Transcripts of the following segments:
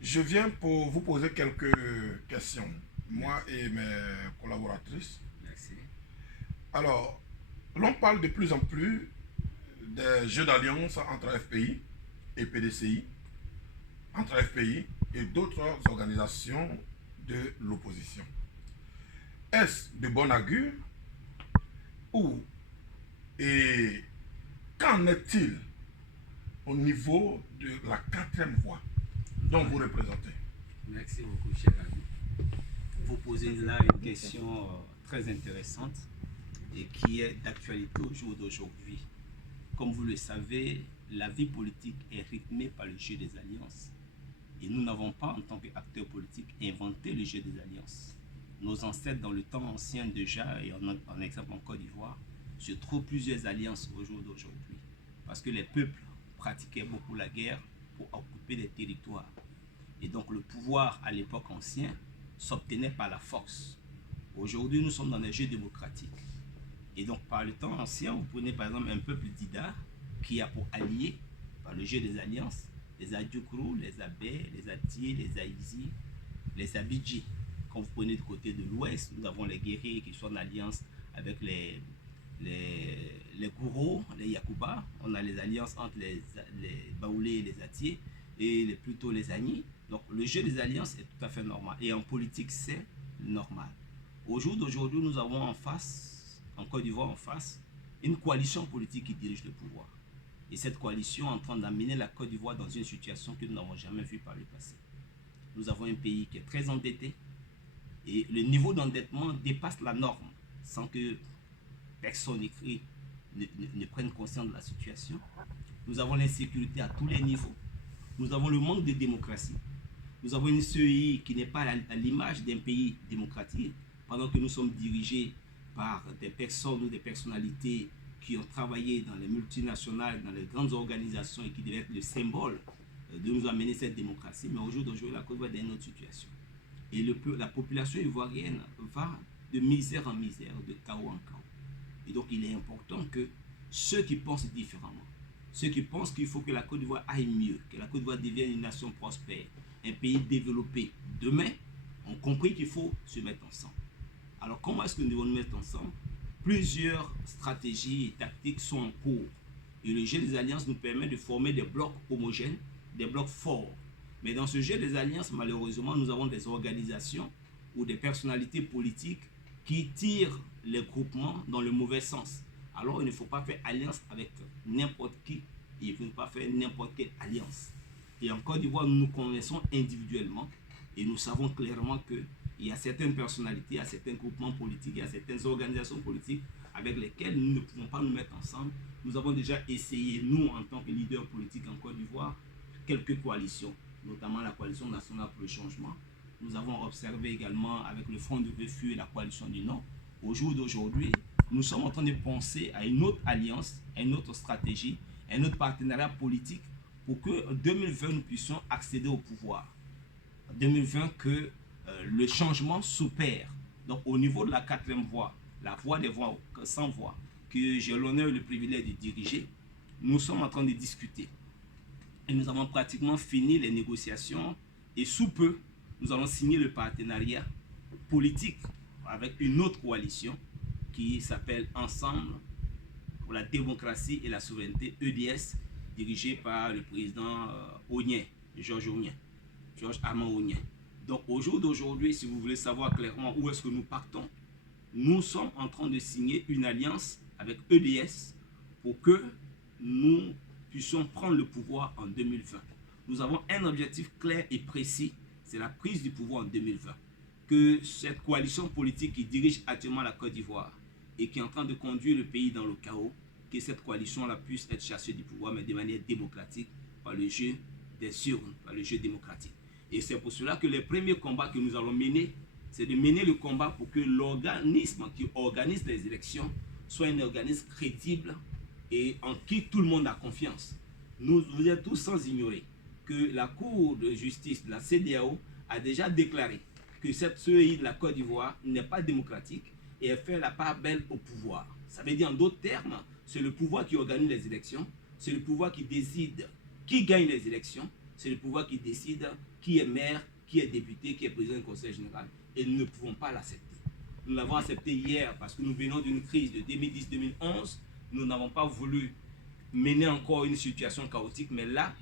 Je viens pour vous poser quelques questions, moi et mes collaboratrices. Merci. Alors, l'on parle de plus en plus des jeux d'alliance entre FPI et PDCI, entre FPI et d'autres organisations de l'opposition. Est-ce de bon augure ou et qu'en est-il au niveau de la quatrième voie dont vous représentez? Merci beaucoup, cher ami. Vous posez là une question très intéressante et qui est d'actualité au jour d'aujourd'hui. Comme vous le savez, la vie politique est rythmée par le jeu des alliances. Et nous n'avons pas, en tant qu'acteurs politiques, inventé le jeu des alliances. Nos ancêtres, dans le temps ancien déjà, et en exemple en Côte d'Ivoire, se trouvent plusieurs alliances au jour d'aujourd'hui. Parce que les peuples pratiquaient beaucoup la guerre pour occuper des territoires. Et donc le pouvoir à l'époque ancienne s'obtenait par la force. Aujourd'hui, nous sommes dans un jeu démocratique. Et donc par le temps ancien, vous prenez par exemple un peuple d'Ida qui a pour alliés, par le jeu des alliances, les Adjoukrou, les Abé, les Ati, les Aïzi, les Abidji. Quand vous prenez du côté de l'ouest, nous avons les guerriers qui sont en alliance avec les Gourou, les Yakuba. On a les alliances entre les Baoulés et les Atiers, et plutôt les Agnis. Donc le jeu des alliances est tout à fait normal. Et en politique, c'est normal. Au jour d'aujourd'hui, nous avons en face, en Côte d'Ivoire en face, une coalition politique qui dirige le pouvoir. Et cette coalition est en train d'amener la Côte d'Ivoire dans une situation que nous n'avons jamais vue par le passé. Nous avons un pays qui est très endetté et le niveau d'endettement dépasse la norme sans que personne écrit ne prenne conscience de la situation. Nous avons l'insécurité à tous les niveaux. Nous avons le manque de démocratie. Nous avons une CEI qui n'est pas à l'image d'un pays démocratique, pendant que nous sommes dirigés par des personnes ou des personnalités qui ont travaillé dans les multinationales, dans les grandes organisations et qui devaient être le symbole de nous amener cette démocratie. Mais au jour d'aujourd'hui, la Côte d'Ivoire est dans une autre situation. Et la population ivoirienne va de misère en misère, de chaos en chaos. Et donc, il est important que ceux qui pensent différemment, ceux qui pensent qu'il faut que la Côte d'Ivoire aille mieux, que la Côte d'Ivoire devienne une nation prospère, un pays développé demain, ont compris qu'il faut se mettre ensemble. Alors, comment est-ce que nous devons nous mettre ensemble? Plusieurs stratégies et tactiques sont en cours. Et le jeu des alliances nous permet de former des blocs homogènes, des blocs forts. Mais dans ce jeu des alliances, malheureusement, nous avons des organisations ou des personnalités politiques qui tirent les groupements dans le mauvais sens. Alors, il ne faut pas faire alliance avec n'importe qui, il ne faut pas faire n'importe quelle alliance. Et en Côte d'Ivoire, nous nous connaissons individuellement et nous savons clairement qu'il y a certaines personnalités, il y a certains groupements politiques, il y a certaines organisations politiques avec lesquelles nous ne pouvons pas nous mettre ensemble. Nous avons déjà essayé, nous, en tant que leaders politiques en Côte d'Ivoire, quelques coalitions, notamment la coalition nationale pour le changement. Nous avons observé également avec le Front de Refus et la coalition du Nord. Au jour d'aujourd'hui, nous sommes en train de penser à une autre alliance, à une autre stratégie, à un autre partenariat politique pour que en 2020 nous puissions accéder au pouvoir. En 2020 que le changement s'opère. Donc au niveau de la quatrième voie, la voie des voix sans voix, que j'ai l'honneur et le privilège de diriger, nous sommes en train de discuter. Et nous avons pratiquement fini les négociations et sous peu, nous allons signer le partenariat politique avec une autre coalition qui s'appelle Ensemble pour la démocratie et la souveraineté, EDS, dirigée par le président Ognien, Georges Armand Ognien. Donc au jour d'aujourd'hui, si vous voulez savoir clairement où est-ce que nous partons, nous sommes en train de signer une alliance avec EDS pour que nous puissions prendre le pouvoir en 2020. Nous avons un objectif clair et précis, c'est la prise du pouvoir en 2020. Que cette coalition politique qui dirige actuellement la Côte d'Ivoire et qui est en train de conduire le pays dans le chaos, que cette coalition-là puisse être chassée du pouvoir, mais de manière démocratique, par le jeu des urnes, par le jeu démocratique. Et c'est pour cela que les premiers combats que nous allons mener, c'est de mener le combat pour que l'organisme qui organise les élections soit un organisme crédible et en qui tout le monde a confiance. Vous êtes tous sans ignorer que la Cour de justice de la CEDEAO a déjà déclaré que cette CEI de la Côte d'Ivoire n'est pas démocratique et elle fait la part belle au pouvoir. Ça veut dire en d'autres termes, c'est le pouvoir qui organise les élections, c'est le pouvoir qui décide qui gagne les élections, C'est le pouvoir qui décide qui est maire, qui est député, qui est président du conseil général. Et nous ne pouvons pas l'accepter. Nous l'avons accepté hier parce que nous venons d'une crise de 2010-2011. Nous n'avons pas voulu mener encore une situation chaotique. Mais là,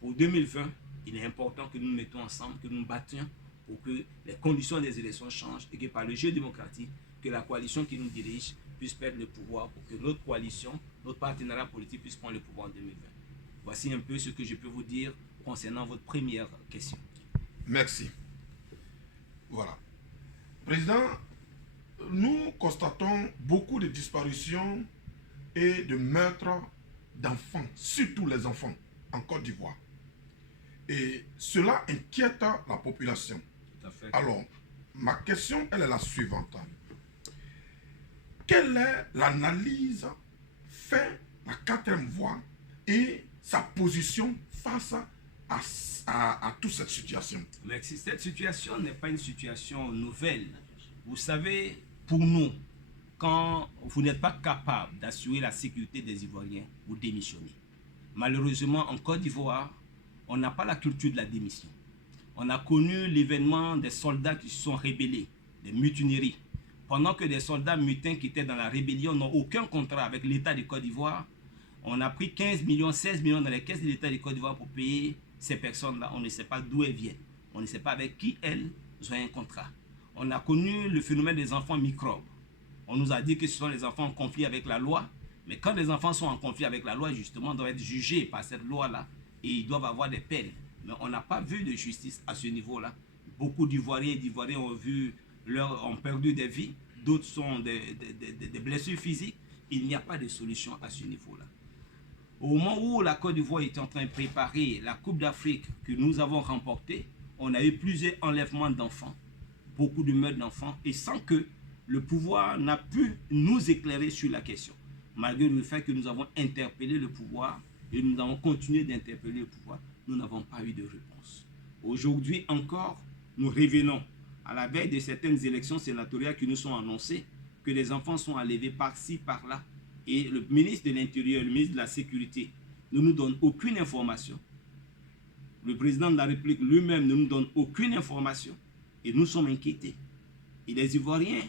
pour 2020, il est important que nous nous mettons ensemble, que nous nous battions pour que les conditions des élections changent et que par le jeu démocratique, que la coalition qui nous dirige puisse perdre le pouvoir pour que notre coalition, notre partenariat politique puisse prendre le pouvoir en 2020. Voici un peu ce que je peux vous dire concernant votre première question. Merci. Voilà. Président, nous constatons beaucoup de disparitions et de meurtres d'enfants, surtout les enfants, en Côte d'Ivoire. Et cela inquiète la population. Tout à fait. Alors, ma question, elle est la suivante. Quelle est l'analyse fait la quatrième voie et sa position face à toute cette situation? Merci. Cette situation n'est pas une situation nouvelle. Vous savez, pour nous, quand vous n'êtes pas capable d'assurer la sécurité des Ivoiriens, vous démissionnez. Malheureusement, en Côte d'Ivoire, on n'a pas la culture de la démission. On a connu l'événement des soldats qui se sont rébellés, des mutineries. Pendant que des soldats mutins qui étaient dans la rébellion n'ont aucun contrat avec l'État de Côte d'Ivoire, on a pris 15 millions, 16 millions dans les caisses de l'État de Côte d'Ivoire pour payer ces personnes-là. On ne sait pas d'où elles viennent. On ne sait pas avec qui elles ont un contrat. On a connu le phénomène des enfants microbes. On nous a dit que ce sont les enfants en conflit avec la loi. Mais quand les enfants sont en conflit avec la loi, justement, ils doivent être jugés par cette loi-là et ils doivent avoir des peines. Mais on n'a pas vu de justice à ce niveau-là. Beaucoup d'Ivoiriens et d'Ivoiriens ont perdu des vies. D'autres sont des blessures physiques. Il n'y a pas de solution à ce niveau-là. Au moment où la Côte d'Ivoire était en train de préparer la Coupe d'Afrique que nous avons remportée, on a eu plusieurs enlèvements d'enfants, beaucoup de meurtres d'enfants, et sans que le pouvoir n'a pu nous éclairer sur la question. Malgré le fait que nous avons interpellé le pouvoir et nous avons continué d'interpeller le pouvoir, nous n'avons pas eu de réponse. Aujourd'hui encore, nous revenons à la veille de certaines élections sénatoriales qui nous sont annoncées, que les enfants sont enlevés par-ci, par-là. Et le ministre de l'Intérieur, le ministre de la Sécurité ne nous donne aucune information. Le président de la République lui-même ne nous donne aucune information. Et nous sommes inquiétés. Et les Ivoiriens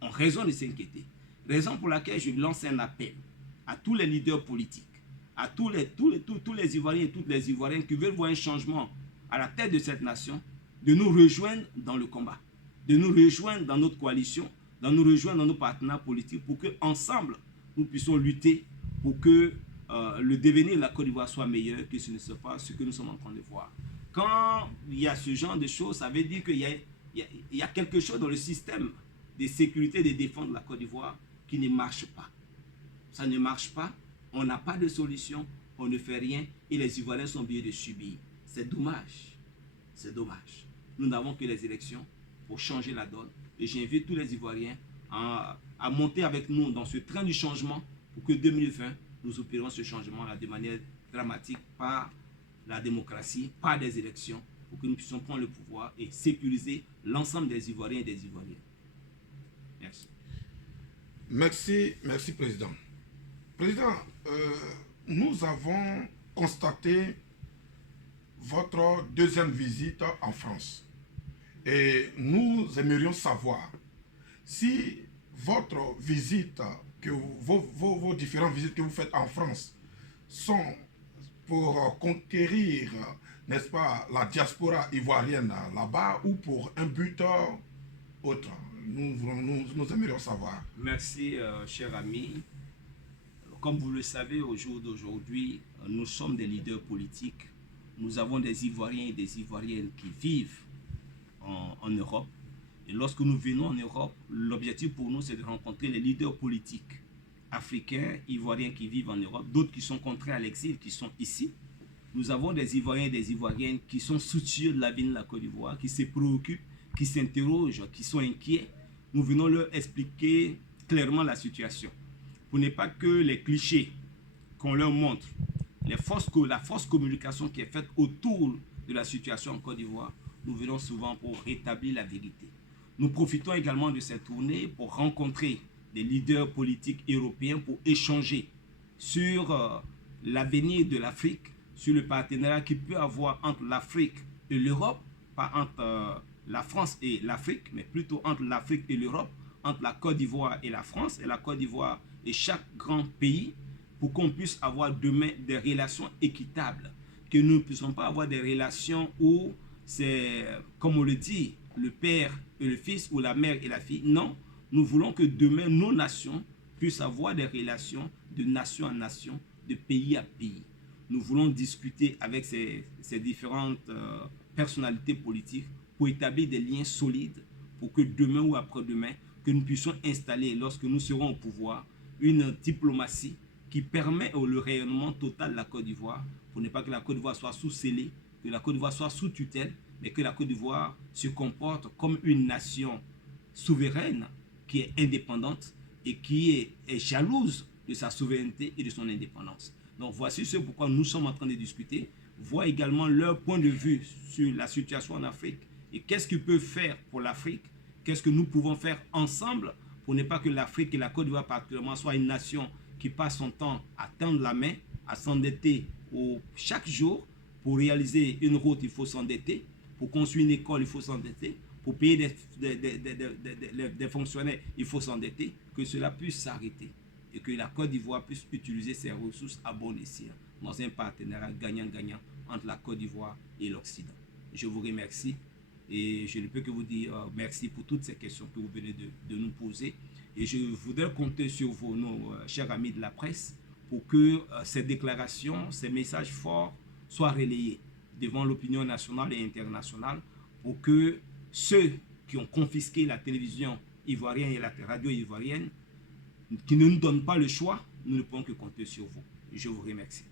ont raison de s'inquiéter. Raison pour laquelle je lance un appel à tous les leaders politiques, à tous les Ivoiriens et toutes les Ivoiriennes qui veulent voir un changement à la tête de cette nation, de nous rejoindre dans le combat, de nous rejoindre dans notre coalition, de nous rejoindre dans nos partenaires politiques pour qu'ensemble, nous puissions lutter pour que le devenir de la Côte d'Ivoire soit meilleur que ce ne soit pas ce que nous sommes en train de voir. Quand il y a ce genre de choses, ça veut dire qu'il y a quelque chose dans le système de sécurité et de défense de la Côte d'Ivoire qui ne marche pas. Ça ne marche pas, on n'a pas de solution, on ne fait rien et les Ivoiriens sont obligés de subir. C'est dommage. C'est dommage. Nous n'avons que les élections pour changer la donne. Et j'invite tous les Ivoiriens à monter avec nous dans ce train du changement pour que 2020, nous opérons ce changement-là de manière dramatique par la démocratie, par des élections, pour que nous puissions prendre le pouvoir et sécuriser l'ensemble des Ivoiriens et des Ivoiriennes. Merci. Merci, Président. Président, nous avons constaté votre deuxième visite en France. Et nous aimerions savoir si votre visite, vos différentes visites que vous faites en France sont pour conquérir, n'est-ce pas, la diaspora ivoirienne là-bas ou pour un but autre. Nous aimerions savoir. Merci, cher ami. Comme vous le savez, au jour d'aujourd'hui, nous sommes des leaders politiques. Nous avons des Ivoiriens et des Ivoiriennes qui vivent en Europe. Et lorsque nous venons en Europe, l'objectif pour nous, c'est de rencontrer les leaders politiques africains, Ivoiriens qui vivent en Europe, d'autres qui sont contraints à l'exil, qui sont ici. Nous avons des Ivoiriens et des Ivoiriennes qui sont soucieux de l'avenir de la Côte d'Ivoire, qui se préoccupent, qui s'interrogent, qui sont inquiets. Nous venons leur expliquer clairement la situation. Pour ne pas que les clichés qu'on leur montre, la fausse communication qui est faite autour de la situation en Côte d'Ivoire, nous venons souvent pour rétablir la vérité. Nous profitons également de cette tournée pour rencontrer des leaders politiques européens pour échanger sur l'avenir de l'Afrique, sur le partenariat qu'il peut avoir entre l'Afrique et l'Europe, pas entre la France et l'Afrique, mais plutôt entre l'Afrique et l'Europe, entre la Côte d'Ivoire et la France, et la Côte d'Ivoire et chaque grand pays, pour qu'on puisse avoir demain des relations équitables, que nous ne puissions pas avoir des relations où c'est, comme on le dit, le père et le fils ou la mère et la fille. Non, nous voulons que demain, nos nations puissent avoir des relations de nation à nation, de pays à pays. Nous voulons discuter avec ces différentes personnalités politiques pour établir des liens solides pour que demain ou après-demain, que nous puissions installer, lorsque nous serons au pouvoir, une diplomatie qui permet le rayonnement total de la Côte d'Ivoire, pour ne pas que la Côte d'Ivoire soit sous scellée, que la Côte d'Ivoire soit sous tutelle, mais que la Côte d'Ivoire se comporte comme une nation souveraine qui est indépendante et qui est jalouse de sa souveraineté et de son indépendance. Donc voici ce pourquoi nous sommes en train de discuter, voir également leur point de vue sur la situation en Afrique et qu'est-ce qu'ils peuvent faire pour l'Afrique, qu'est-ce que nous pouvons faire ensemble pour ne pas que l'Afrique et la Côte d'Ivoire particulièrement soient une nation qui passe son temps à tendre la main, à s'endetter chaque jour. Pour réaliser une route, il faut s'endetter. Pour construire une école, il faut s'endetter. Pour payer des fonctionnaires, il faut s'endetter. Que cela puisse s'arrêter et que la Côte d'Ivoire puisse utiliser ses ressources à bon escient dans un partenariat gagnant-gagnant entre la Côte d'Ivoire et l'Occident. Je vous remercie et je ne peux que vous dire merci pour toutes ces questions que vous venez de nous poser. Et je voudrais compter sur vous, nos chers amis de la presse, pour que ces déclarations, ces messages forts soient relayés devant l'opinion nationale et internationale pour que ceux qui ont confisqué la télévision ivoirienne et la radio ivoirienne, qui ne nous donnent pas le choix, nous ne pouvons que compter sur vous. Je vous remercie.